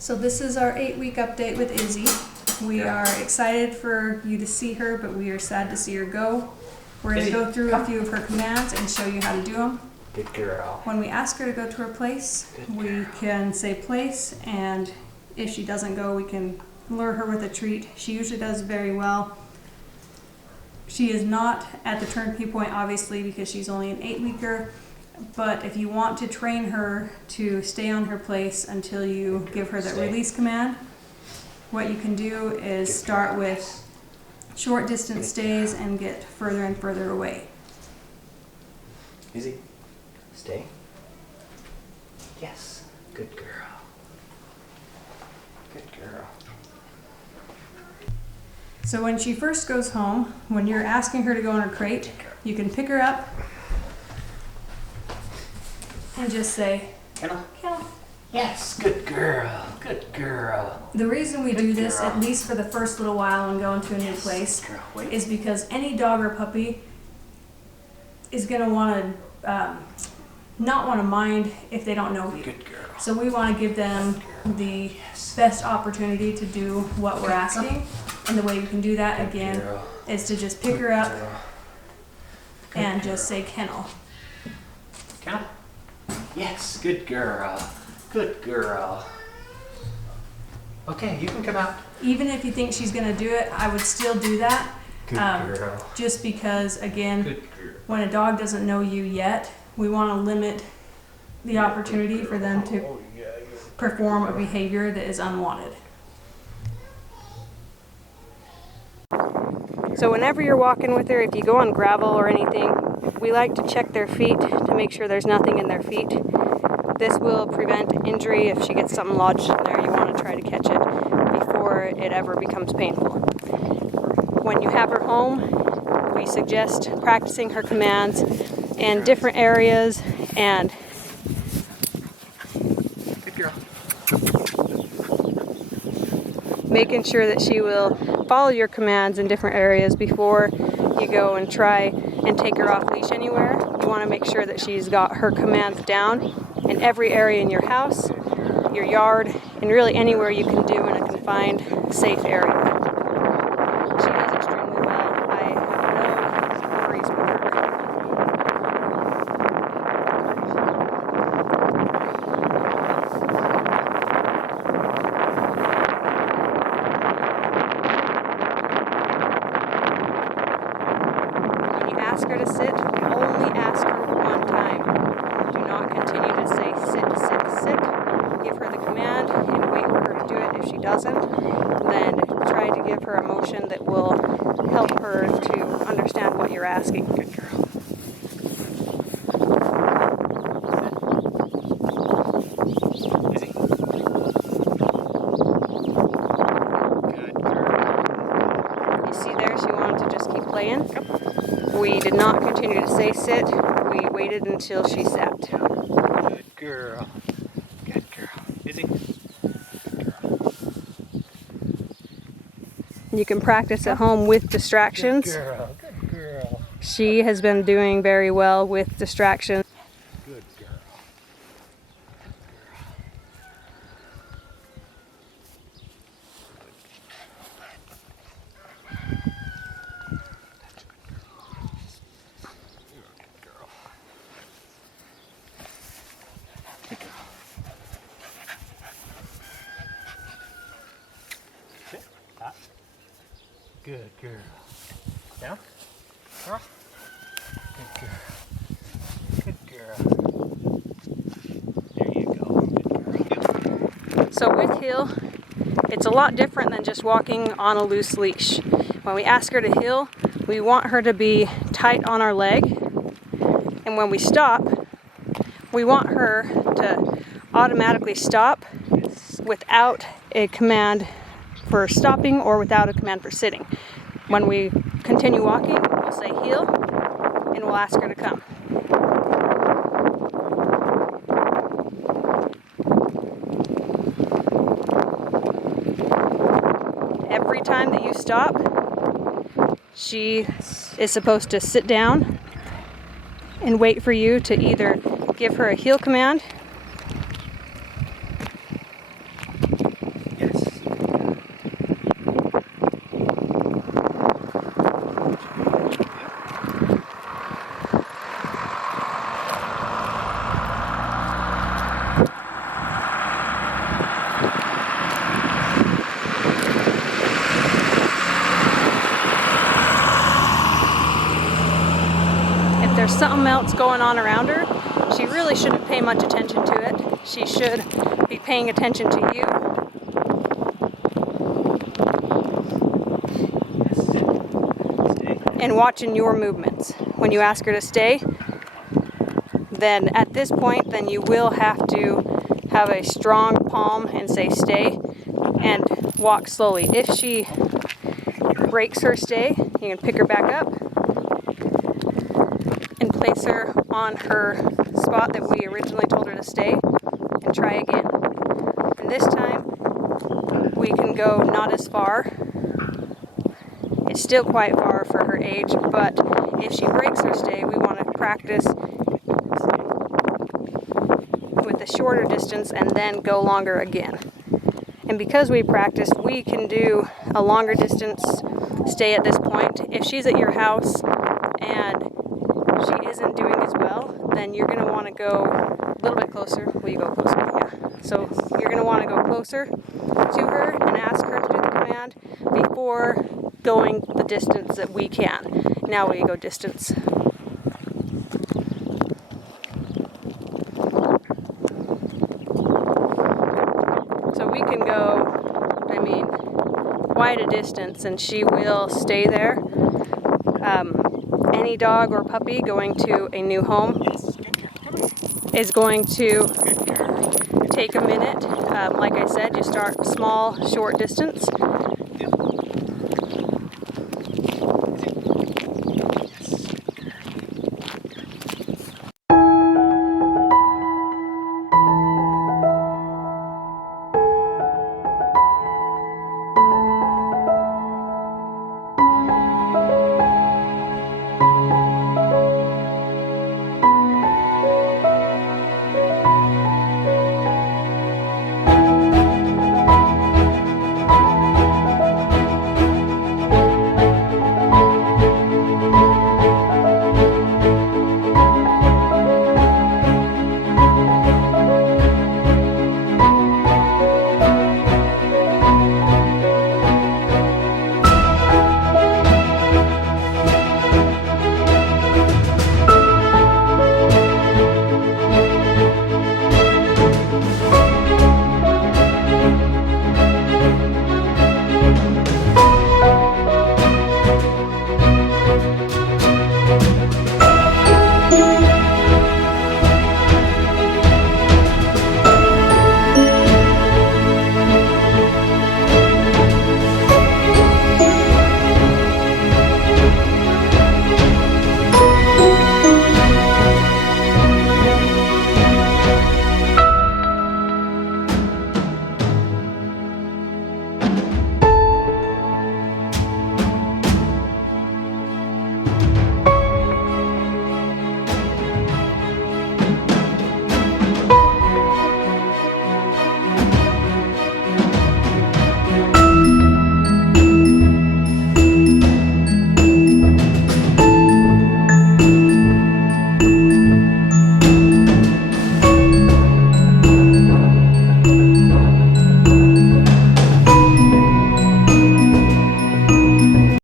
So this is our 8-week update with Izzy. We are excited for you to see her, but we are sad to see her go. We're going to go through a few of her commands and show you how to do them. Good girl. When we ask her to go to her place, we can say place, and if she doesn't go, we can lure her with a treat. She usually does very well. She is not at the turnkey point, obviously, because she's only an 8-weeker. But if you want to train her to stay on her place until you give her that release command, what you can do is start with short distance stays and get further and further away. Izzy, stay. Yes, good girl. Good girl. So when she first goes home, when you're asking her to go in her crate, you can pick her up and just say, Kennel. Kennel. Yes, good girl. Good girl. The reason we do this, at least for the first little while and go into a new place, is because any dog or puppy is going to want to not want to mind if they don't know you. Good girl. So we want to give them the best opportunity to do what we're asking. And the way you can do that, again, is to just pick her up and just say kennel. Kennel? Yes, good girl. Good girl. Okay, you can come out. Even if you think she's going to do it, I would still do that. Good girl. Just because, again, Good girl. when a dog doesn't know you yet, we want to limit the opportunity for them to perform a behavior that is unwanted. So whenever you're walking with her, if you go on gravel or anything, we like to check their feet to make sure there's nothing in their feet. This will prevent injury. If she gets something lodged in there, you want to try to catch it before it ever becomes painful. When you have her home, we suggest practicing her commands in different areas and Good girl. making sure that she will follow your commands in different areas before you go and try and take her off leash anywhere. You want to make sure that she's got her commands down in every area in your house, your yard, and really anywhere you can do in a confined, safe area. She does extremely well. I have no worries with her. When you ask her to sit, only ask her one time. Do not continue to say sit, sit, sit. Give her the command and wait for her to do it. If she doesn't, then try to give her a motion that will help her to understand what you're asking. Good girl. Izzy. Good girl. You see there, she wanted to just keep playing. We did not continue to say sit. We waited until she sat. Good girl. Good girl. Izzy. You can practice at home with distractions. Good girl. Good girl. She has been doing very well with distractions. Good girl. Sit. Up. Good girl. Down. Cross. Good girl. Good girl. There you go. Good girl. So with heel, it's a lot different than just walking on a loose leash. When we ask her to heel, we want her to be tight on our leg. And when we stop, we want her to automatically stop without a command for stopping or without a command for sitting. When we continue walking, we'll say heel and we'll ask her to come. Every time that you stop, she is supposed to sit down and wait for you to either give her a heel command something else going on around her, she really shouldn't pay much attention to it. She should be paying attention to you. And watching your movements. When you ask her to stay, then at this point, then you will have to have a strong palm and say stay and walk slowly. If she breaks her stay, you can pick her back up and place her on her spot that we originally told her to stay and try again. And this time we can go not as far. It's still quite far for her age, but if she breaks her stay, we want to practice with a shorter distance and then go longer again. And because we practiced, we can do a longer distance stay at this point. If she's at your house and she isn't doing as well, then you're going to want to go a little bit closer. Will you go closer? Yeah. So you're going to want to go closer to her and ask her to do the command before going the distance that we can. Now will you go distance? So we can go, quite a distance, and she will stay there. Any dog or puppy going to a new home is going to take a minute. Like I said, you start small, short distance.